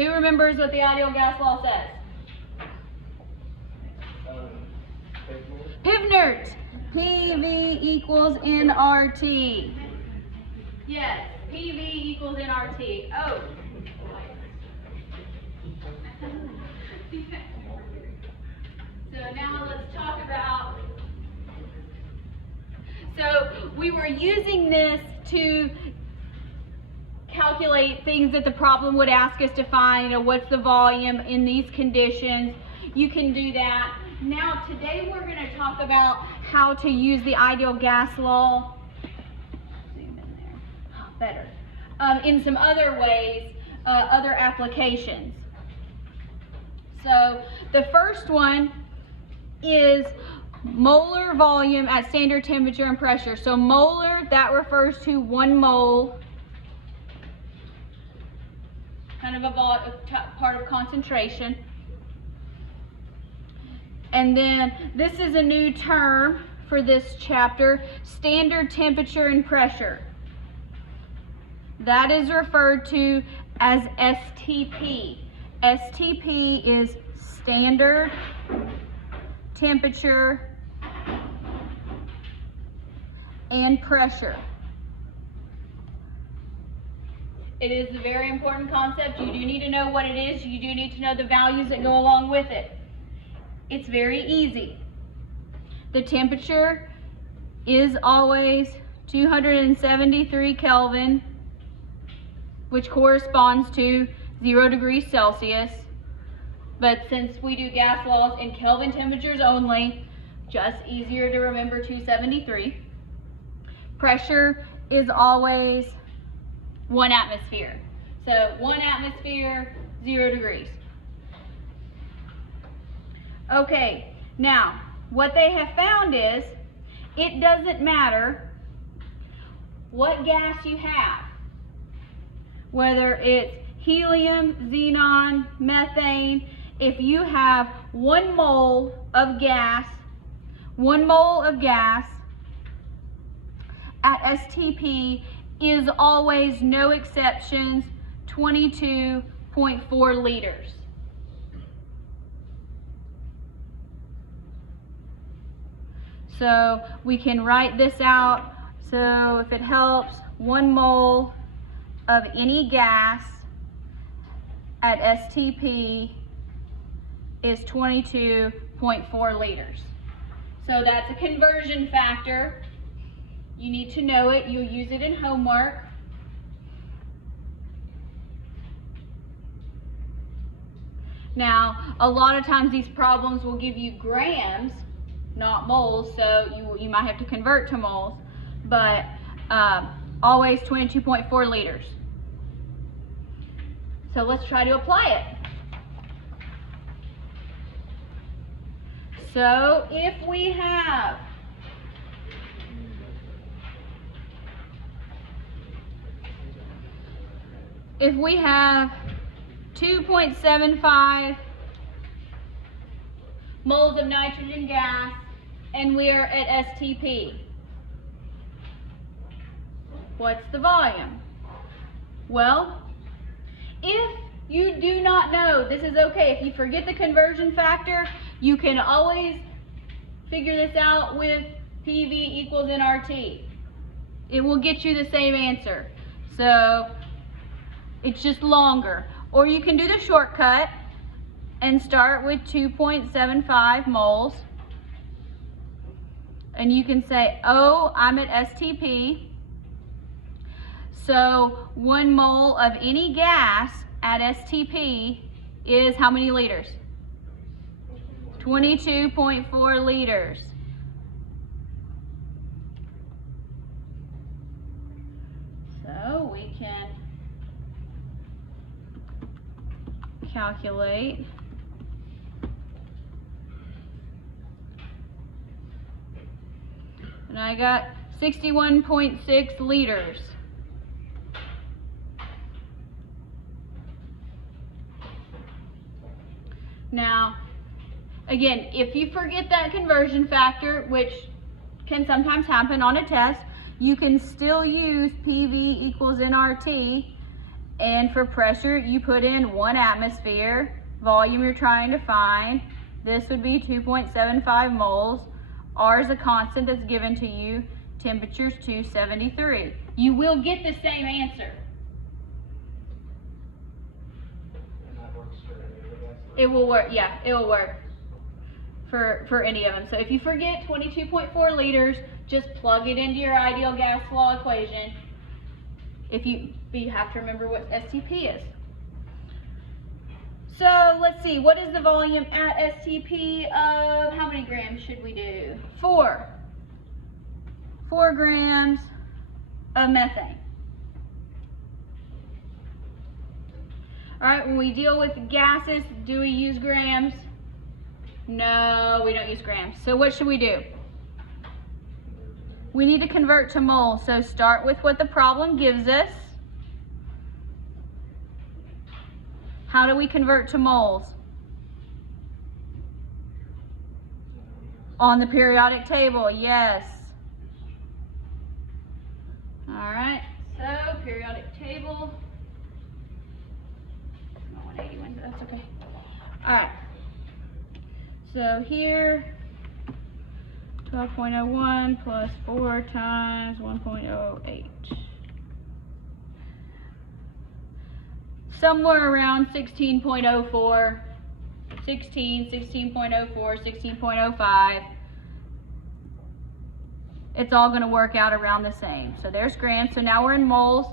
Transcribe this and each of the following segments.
Who remembers what the ideal gas law says? Pivnert. PV equals nRT. Yes, PV equals nRT. Oh. So now let's talk about, so we were using this to calculate things that the problem would ask us to find, you know, what's the volume in these conditions. You can do that. Now today we're going to talk about how to use the ideal gas law, zoom in there, better, in some other ways, other applications. So the first one is molar volume at standard temperature and pressure. So molar, that refers to 1 mole, kind of a part of concentration. And then this is a new term for this chapter, standard temperature and pressure. That is referred to as STP. STP is standard temperature and pressure. It is a very important concept. You do need to know what it is. You do need to know the values that go along with it. It's very easy. The temperature is always 273 Kelvin, which corresponds to 0 degrees Celsius. But since we do gas laws in Kelvin temperatures only, just easier to remember 273. Pressure is always 1 atmosphere. So 1 atmosphere, 0 degrees. Okay, now what they have found is it doesn't matter what gas you have, whether it's helium, xenon, methane. If you have 1 mole of gas, 1 mole of gas at STP is always, no exceptions, 22.4 liters. So we can write this out. So if it helps, 1 mole of any gas at STP is 22.4 liters. So that's a conversion factor. You need to know it. You'll use it in homework. Now, a lot of times these problems will give you grams, not moles, so you might have to convert to moles, but always 22.4 liters. So let's try to apply it. So if we have if we have 2.75 moles of nitrogen gas and we're at STP, what's the volume? Well, if you do not know, this is okay. If you forget the conversion factor, you can always figure this out with PV equals nRT. It will get you the same answer. So it's just longer. Or you can do the shortcut and start with 2.75 moles. And you can say, oh, I'm at STP. So 1 mole of any gas at STP is how many liters? 22.4 liters. So we can calculate. And I got 61.6 liters. Now, again, if you forget that conversion factor, which can sometimes happen on a test, you can still use PV equals nRT And for pressure, you put in 1 atmosphere. Volume you're trying to find. This would be 2.75 moles. R is a constant that's given to you. Temperature's 273. You will get the same answer. And that works for any of the gas? It will work, yeah, it will work for any of them. So if you forget 22.4 liters, just plug it into your ideal gas law equation. But you have to remember what STP is. So let's see, what is the volume at STP of, how many grams should we do? 4. 4 grams of methane. All right, when we deal with gases, do we use grams? No, we don't use grams. So what should we do? We need to convert to moles. So start with what the problem gives us. How do we convert to moles? On the periodic table, yes. All right, so periodic table. Not 181, but that's okay. All right. So here, 12.01 plus 4 times 1.08. Somewhere around 16.04, 16.04, 16.05. It's all going to work out around the same. So there's grams. So now we're in moles.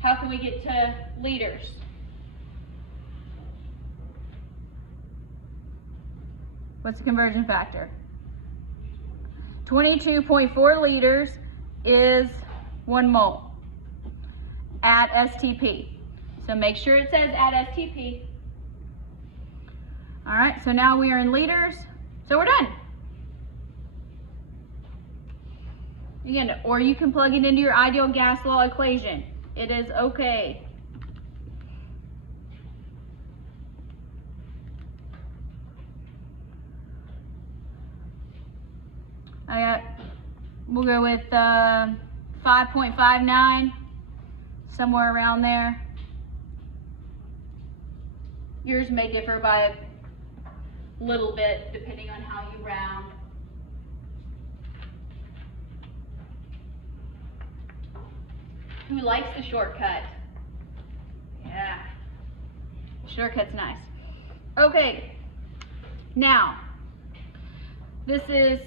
How can we get to liters? What's the conversion factor? 22.4 liters is 1 mole at STP. So make sure it says at STP. All right, so now we are in liters. So we're done. Again, or you can plug it into your ideal gas law equation. It is okay. We'll go with 5.59, somewhere around there. Yours may differ by a little bit depending on how you round. Who likes the shortcut? Yeah, shortcut's nice. Okay, now this is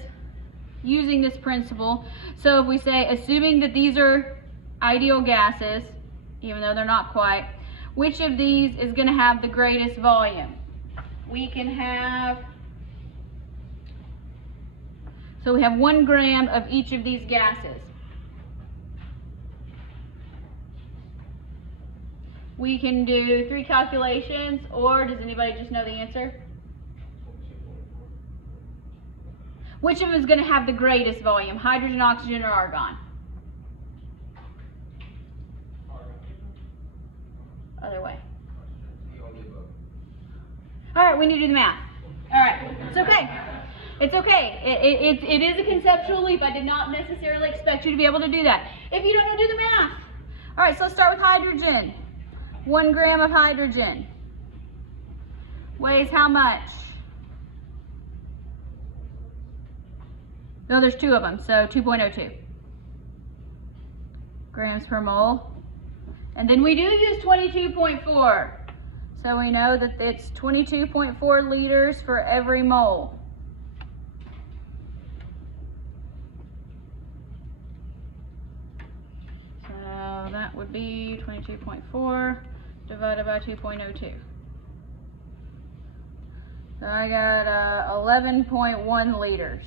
using this principle. So if we say, assuming that these are ideal gases, even though they're not quite, which of these is going to have the greatest volume? We can have, so we have 1 gram of each of these gases. We can do 3 calculations, or does anybody just know the answer? Which of them is going to have the greatest volume, hydrogen, oxygen, or argon? Other way. All right, we need to do the math. All right, it's okay. It's okay. It is a conceptual leap. I did not necessarily expect you to be able to do that. If you don't know, do the math. All right, so let's start with hydrogen. 1 gram of hydrogen weighs how much? No, there's 2 of them, so 2.02 grams per mole. And then we do use 22.4. So we know that it's 22.4 liters for every mole. So that would be 22.4 divided by 2.02. So I got 11.1 liters.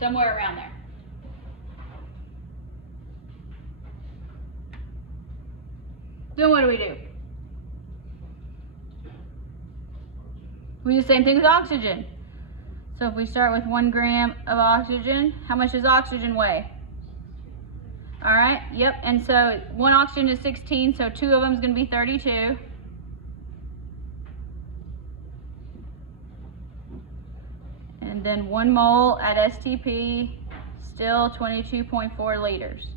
Somewhere around there. Then what do? We do the same thing with oxygen. So if we start with 1 gram of oxygen, how much does oxygen weigh? All right, yep, and so 1 oxygen is 16, so 2 of them is going to be 32. And then 1 mole at STP, still 22.4 liters.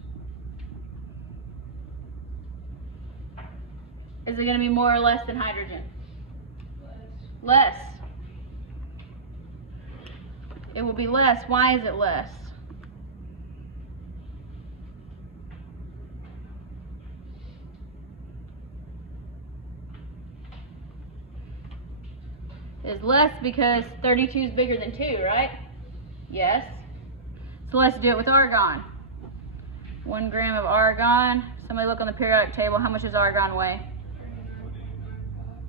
Is it going to be more or less than hydrogen? Less. It will be less. Why is it less? It's less because 32 is bigger than 2, right? Yes. So let's do it with argon. 1 gram of argon. Somebody look on the periodic table. How much does argon weigh?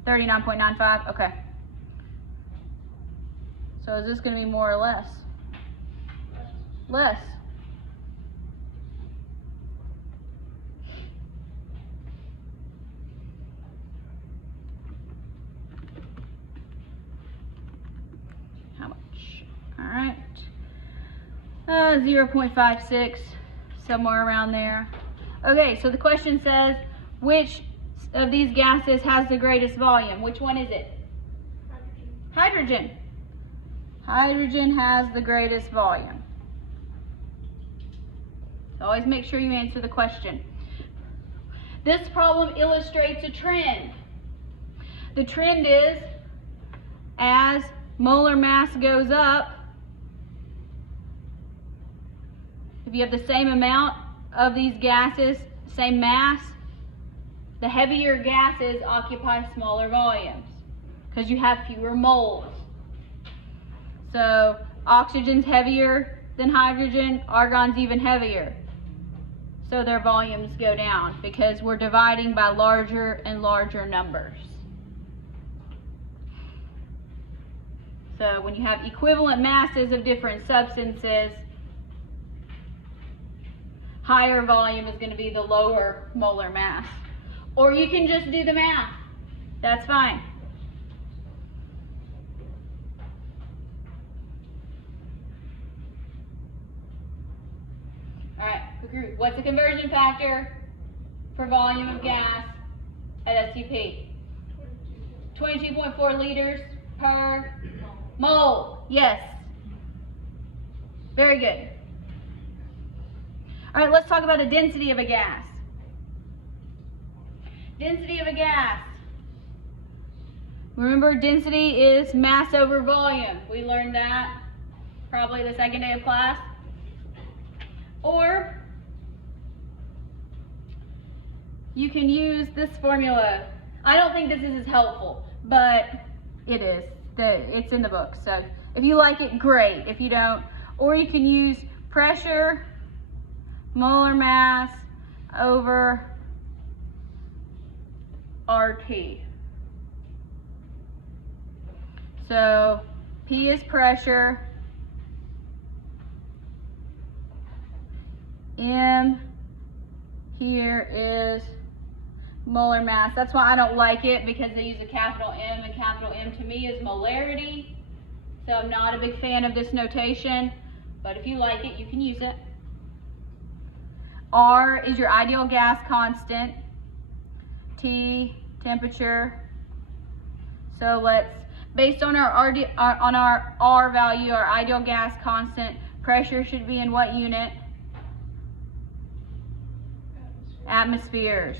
39.95. Okay. So is this going to be more or less? Less. How much? All right. 0.56, somewhere around there. Okay, so the question says, which of these gases has the greatest volume? Which one is it? Hydrogen. Hydrogen has the greatest volume. So always make sure you answer the question. This problem illustrates a trend. The trend is, as molar mass goes up, if you have the same amount of these gases, same mass, the heavier gases occupy smaller volumes because you have fewer moles. So oxygen's heavier than hydrogen, argon's even heavier. So their volumes go down because we're dividing by larger and larger numbers. So when you have equivalent masses of different substances, higher volume is going to be the lower molar mass. Or you can just do the math. That's fine. All right, what's the conversion factor for volume of gas at STP? 22.4 liters per mole. Yes. Very good. All right, let's talk about the density of a gas. Density of a gas. Remember, density is mass over volume. We learned that probably the second day of class. Or you can use this formula. I don't think this is as helpful, but it is. It's in the book. So if you like it, great. If you don't, or you can use pressure, molar mass over RT. So P is pressure, M here is molar mass. That's why I don't like it, because they use a capital M, and capital M to me is molarity. So I'm not a big fan of this notation, but if you like it, you can use it. R is your ideal gas constant. T, temperature. So let's, based on our R value, our ideal gas constant, pressure should be in what unit? Atmospheres.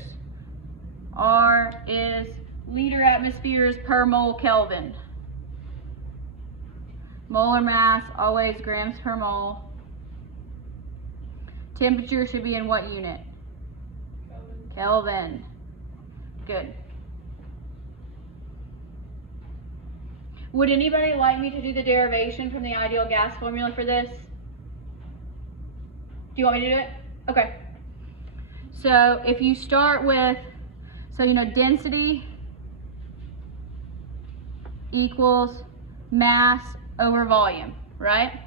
R is liter atmospheres per mole Kelvin. Molar mass, always grams per mole. Temperature should be in what unit? Kelvin. Good. Would anybody like me to do the derivation from the ideal gas formula for this? Do you want me to do it? Okay. So if you start with, so you know, density equals mass over volume, right?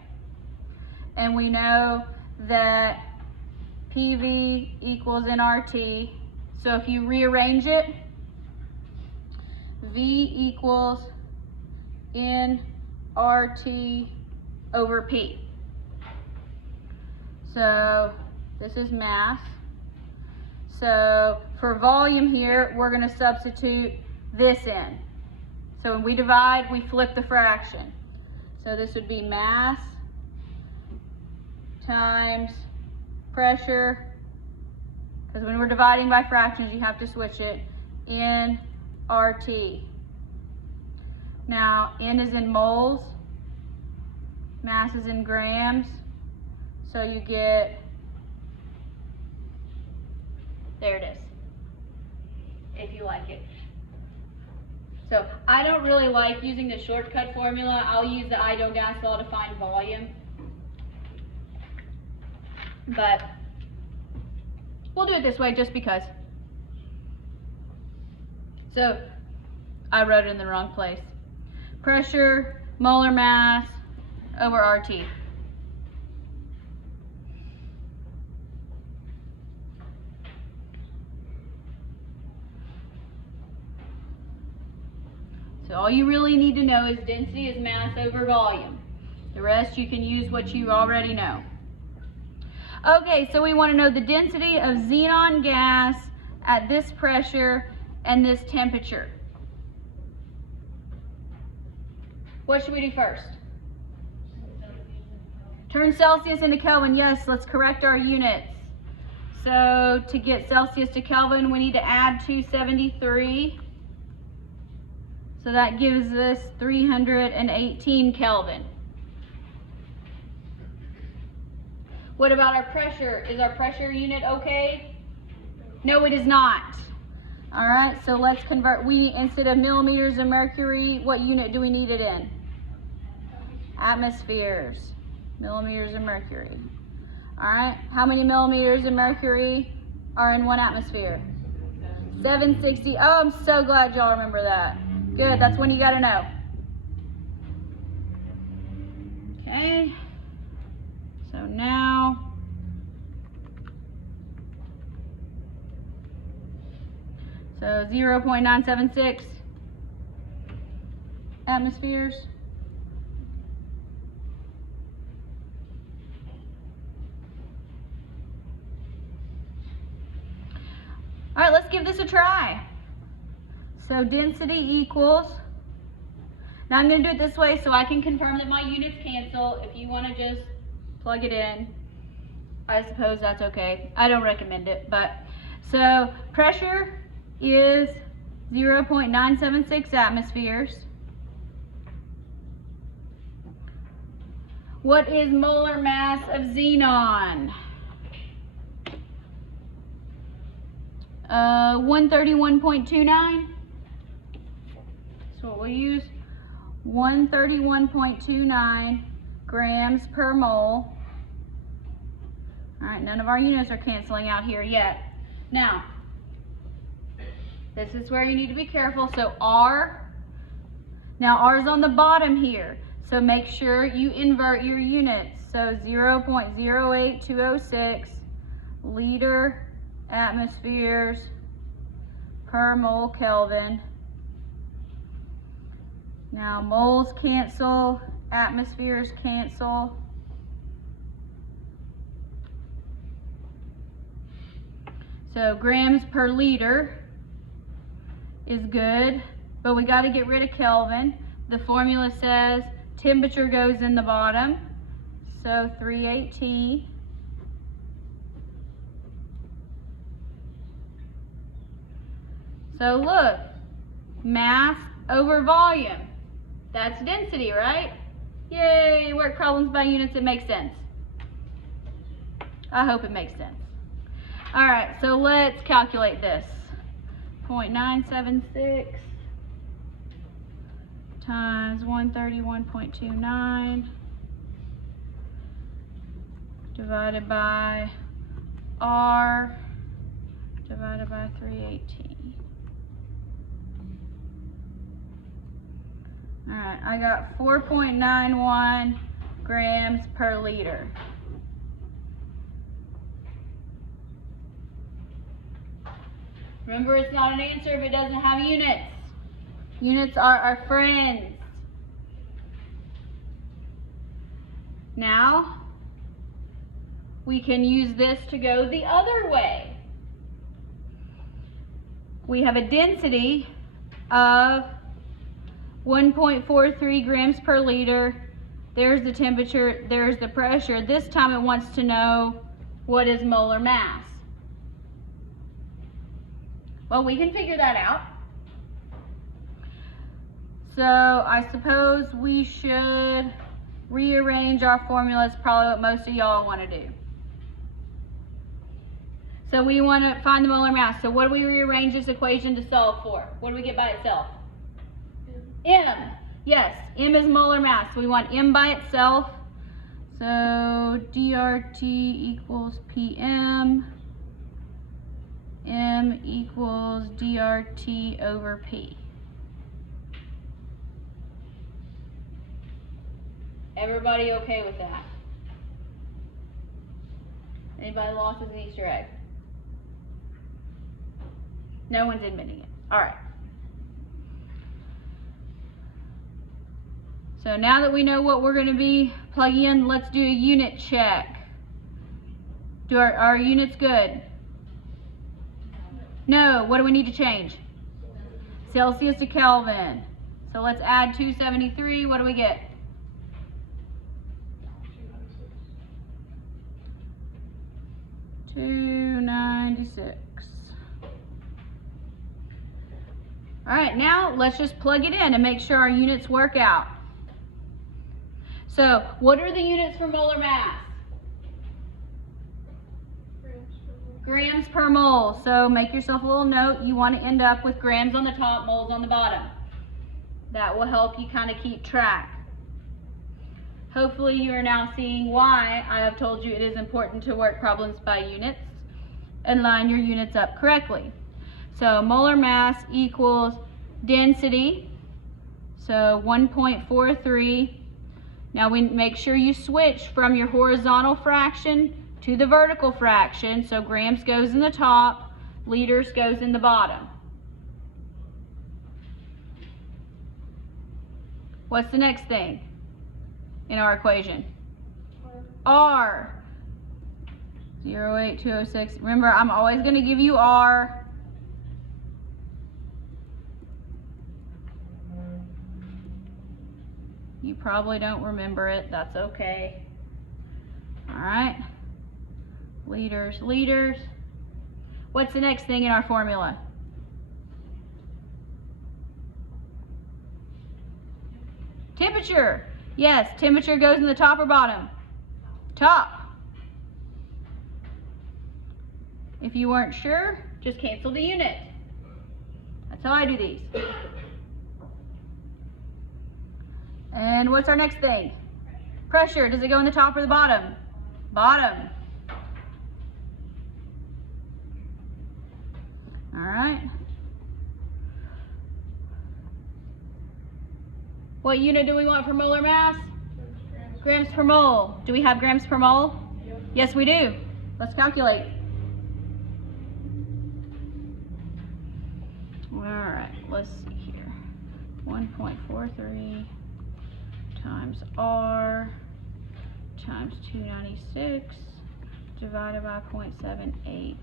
And we know that PV equals nRT. So if you rearrange it, V equals nRT over P. So this is mass. So for volume here, we're going to substitute this in. So when we divide, we flip the fraction. So this would be mass times pressure, because when we're dividing by fractions, you have to switch it, in RT. Now, N is in moles, mass is in grams, so you get, there it is, if you like it. So I don't really like using the shortcut formula. I'll use the ideal gas law to find volume. But we'll do it this way just because. So I wrote it in the wrong place. Pressure, molar mass over RT. So all you really need to know is density is mass over volume. The rest you can use what you already know. Okay, so we want to know the density of xenon gas at this pressure and this temperature. What should we do first? Turn Celsius into Kelvin. Yes, let's correct our units. So to get Celsius to Kelvin, we need to add 273. So that gives us 318 Kelvin. What about our pressure? Is our pressure unit okay? No, it is not. All right, so let's convert. Instead of millimeters of mercury, what unit do we need it in? Atmospheres. Millimeters of mercury. All right, how many millimeters of mercury are in 1 atmosphere? 760. Oh, I'm so glad y'all remember that. Good, that's when you gotta know. Okay, so now, so 0.976 atmospheres. All right, let's give this a try. So density equals, now I'm going to do it this way so I can confirm that my units cancel. If you want to just plug it in, I suppose that's okay. I don't recommend it, but so pressure is 0.976 atmospheres. What is molar mass of xenon? 131.29. So we'll use 131.29 grams per mole. All right, none of our units are canceling out here yet. Now, this is where you need to be careful. So R, now R is on the bottom here. So make sure you invert your units. So 0.08206 liter atmospheres per mole Kelvin. Now moles cancel, atmospheres cancel. So grams per liter is good, but we got to get rid of Kelvin. The formula says temperature goes in the bottom, so 318. So look, mass over volume. That's density, right? Yay, work problems by units, it makes sense. I hope it makes sense. All right, so let's calculate this. 0.976 times 131.29 divided by R divided by 318. All right, I got 4.91 grams per liter. Remember, it's not an answer if it doesn't have units. Units are our friends. Now, we can use this to go the other way. We have a density of 1.43 grams per liter. There's the temperature, there's the pressure. This time it wants to know what is molar mass. Well, we can figure that out. So I suppose we should rearrange our formula. It's probably what most of y'all want to do. So we want to find the molar mass. So what do we rearrange this equation to solve for? What do we get by itself? M. Yes, M is molar mass. We want M by itself. So DRT equals PM. M equals DRT over P. Everybody okay with that? Anybody lost as an Easter egg? No one's admitting it. All right. So now that we know what we're going to be plugging in, let's do a unit check. Do our units good? No. What do we need to change? Celsius to Kelvin. So let's add 273. What do we get? 296. All right, now let's just plug it in and make sure our units work out. So, what are the units for molar mass? Grams per mole. So make yourself a little note. You want to end up with grams on the top, moles on the bottom. That will help you kind of keep track. Hopefully you are now seeing why I have told you it is important to work problems by units and line your units up correctly. So molar mass equals density, so 1.43. Now we make sure you switch from your horizontal fraction to the vertical fraction. So grams goes in the top, liters goes in the bottom. What's the next thing in our equation? R. 0.8206. Remember, I'm always going to give you R. You probably don't remember it. That's okay. All right. Liters, liters. What's the next thing in our formula? Temperature. Yes, temperature goes in the top or bottom? Top. If you weren't sure, just cancel the unit. That's how I do these. And what's our next thing? Pressure. Does it go in the top or the bottom? Bottom. All right. What unit do we want for molar mass? Grams per mole. Do we have grams per mole? Yep. Yes, we do. Let's calculate. All right, let's see here. 1.43 times R times 296 divided by 0.789.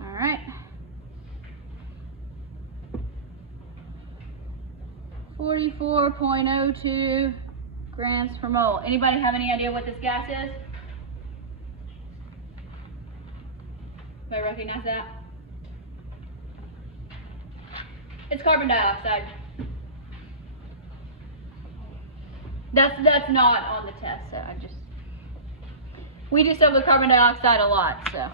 All right. 44.02 grams per mole. Anybody have any idea what this gas is? Anybody recognize that? It's carbon dioxide. That's not on the test, so we do stuff with carbon dioxide a lot, so.